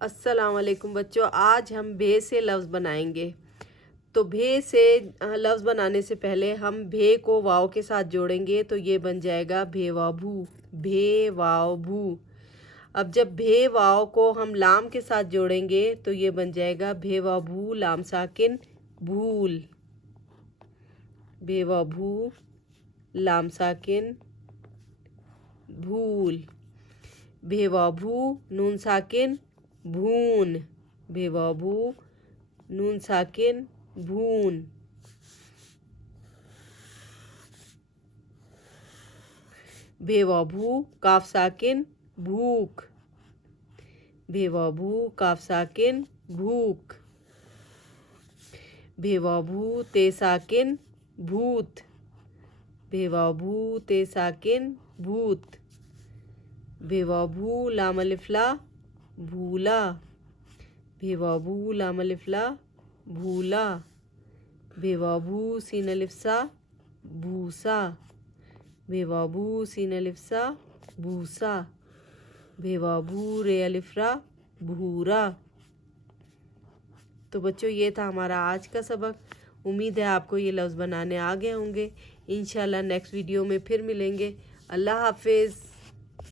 अस्सलाम वालेकुम बच्चों, आज हम भे से लफ्ज़ बनाएंगे। तो भे से लफ्ज़ बनाने से पहले हम भे को वाव के साथ जोड़ेंगे तो ये बन जाएगा भेवाभू। भेवाभू। अब जब भे वाव को हम लाम के साथ जोड़ेंगे तो ये बन जाएगा भेवाभू लाम साकिन भूल। भेवाभू लाम साकिन भूल। भेवाभू नून साकिन भून। भेवाभू नून साकिन भून। भेवाभू काफ साकिन भूख। भेवाभू काफ साकिन भूख। भेवाभू ते साकिन भूत। भेवाभू ते साकिन भूत। भेवाभू लाम अलिफ ला भूला। भेवाभू लाम अलिफ ला भूला। भेवाभू सीन अलिफ सा भूसा। भेवाभू सीन अलिफ सा भूसा। भेवाभू रे अलिफ रा भूरा। तो बच्चों, ये था हमारा आज का सबक। उम्मीद है आपको ये लफ्ज़ बनाने आ गए होंगे। इंशाल्लाह नेक्स्ट वीडियो में फिर मिलेंगे। अल्लाह हाफिज़।